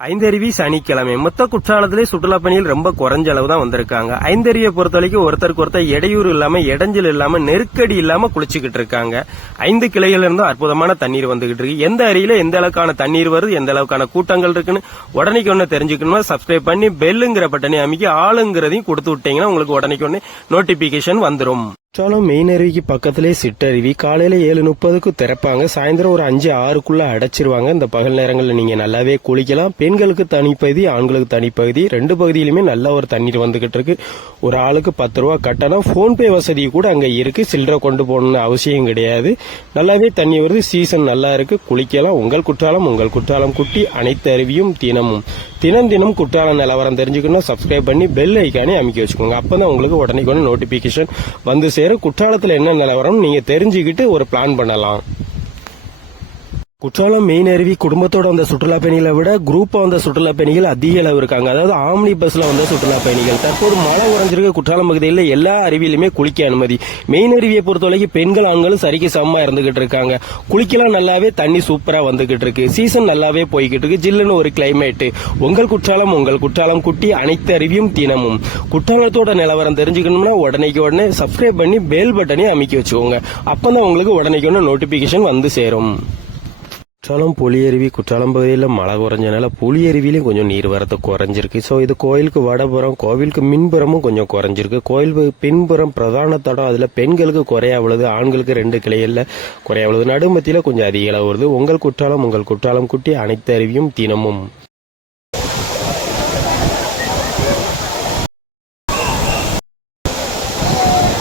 ஐந்தருவி சனிக்கிழமை. மொத்த குற்றாலத்திலே சுற்றுலா பணியில் ரொம்ப குறைஞ்ச அளவு தான் வந்திருக்காங்க. ஐந்தருவியை பொறுத்த வரைக்கும் ஒருத்தருக்கு ஒருத்தர் இடையூறு இல்லாம இடைஞ்சல் இல்லாம நெருக்கடி இல்லாம குளிச்சுக்கிட்டு இருக்காங்க. ஐந்து கிளையில இருந்து அற்புதமான தண்ணீர் வந்துகிட்டு இருக்கு. எந்த அருவியில எந்த அளவுக்கான தண்ணீர் வருது எந்த அளவுக்கான கூட்டங்கள் இருக்குன்னு உடனேக்கு ஒண்ணு தெரிஞ்சுக்கணும்னா சப்ஸ்கிரைப் பண்ணி பெல்லுங்கிற பட்டனை அமைக்கி ஆளுங்கிறதையும் கொடுத்து விட்டீங்கன்னா உங்களுக்கு உடனே ஒண்ணு நோட்டிபிகேஷன் வந்துடும் குற்றாலம் மெயின் அருவிக்கு பக்கத்திலே சிட்டருவி காலையில ஏழு முப்பதுக்கு திறப்பாங்க. சாயந்தரம் ஒரு அஞ்சு ஆறுக்குள்ள அடைச்சிருவாங்க. இந்த பகல் நேரங்களில் நீங்க நல்லாவே குளிக்கலாம். பெண்களுக்கு தனிப்பகுதி ஆண்களுக்கு தனிப்பகுதி. ரெண்டு பகுதியிலுமே நல்ல ஒரு தண்ணீர் வந்துகிட்டு இருக்கு. ஒரு ஆளுக்கு பத்து ரூபா கட்டணம். போன்பே வசதி கூட அங்க இருக்கு. சில்லறை கொண்டு போகணும்னு அவசியம் கிடையாது. நல்லாவே தண்ணி வருது. சீசன் நல்லா இருக்கு. குளிக்கலாம். உங்கள் குற்றாலம் உங்கள் குற்றாலம் குட்டி அனைத்து அருவியும் தினமும். தினம் தினம் குற்றால நிலவரம் தெரிஞ்சுக்கணும் சப்ஸ்கிரைப் பண்ணி பெல் ஐக்கானே அமைக்க வச்சுக்கோங்க. அப்பதான் உங்களுக்கு உடனே நோட்டிபிகேஷன் வந்து சேரும். குற்றாலத்தில் என்ன நிலவரம் நீங்க தெரிஞ்சுக்கிட்டு ஒரு பிளான் பண்ணலாம். குற்றாலம் மெயின் அருவி குடும்பத்தோட வந்த சுற்றுலா பயணிகளை விட குரூப்பா வந்த சுற்றுலா பயணிகள் அதிக அளவு இருக்காங்க. அதாவது ஆம்னி பஸ்ல வந்த சுற்றுலா பயணிகள். தற்போது மழை உறைஞ்சிருக்க குற்றாலம் பகுதியில் எல்லா அருவியிலுமே குளிக்க அனுமதி. மெயின் அருவியை பொறுத்தவரைக்கும் பெண்கள் ஆண்களும் சரிக்கு சமமா இருந்துகிட்டு இருக்காங்க. குளிக்கலாம் நல்லாவே தண்ணி சூப்பரா வந்துகிட்டு இருக்கு. சீசன் நல்லாவே போய்கிட்டு இருக்கு. ஜில்லுன்னு ஒரு கிளைமேட் உங்கள் குற்றாலம் உங்கள் குற்றாலம் குட்டி அனைத்து அருவியும் தினமும். குற்றாலத்தோட நிலவரம் தெரிஞ்சுக்கணும்னா உடனேக்கு உடனே சப்ஸ்கிரைப் பண்ணி பெல் பட்டனையும் அமைக்க வச்சுக்கோங்க. அப்பதான் உங்களுக்கு உடனேக்கு உடனே நோட்டிபிகேஷன் வந்து சேரும். குற்றாலம் புலியருவி குற்றாலம் பகுதியில் மழை குறைஞ்சனால புளியருவிலையும் கொஞ்சம் நீர் வரத்து குறைஞ்சிருக்கு. ஸோ இது கோயிலுக்கு வடபுறம் கோவிலுக்கு மின்புறமும் கொஞ்சம் குறைஞ்சிருக்கு. கோயில் பின்புறம் பிரதான தடம் அதில் பெண்களுக்கு குறையா அவ்வளவு ஆண்களுக்கு ரெண்டு கிளையில் குறைய அவ்வளவு நடுமத்தியில் கொஞ்சம் அதிக அளவு வருது. உங்கள் குற்றாலம் உங்கள் குற்றாலம் குட்டி அனைத்து அருவியும் தினமும்.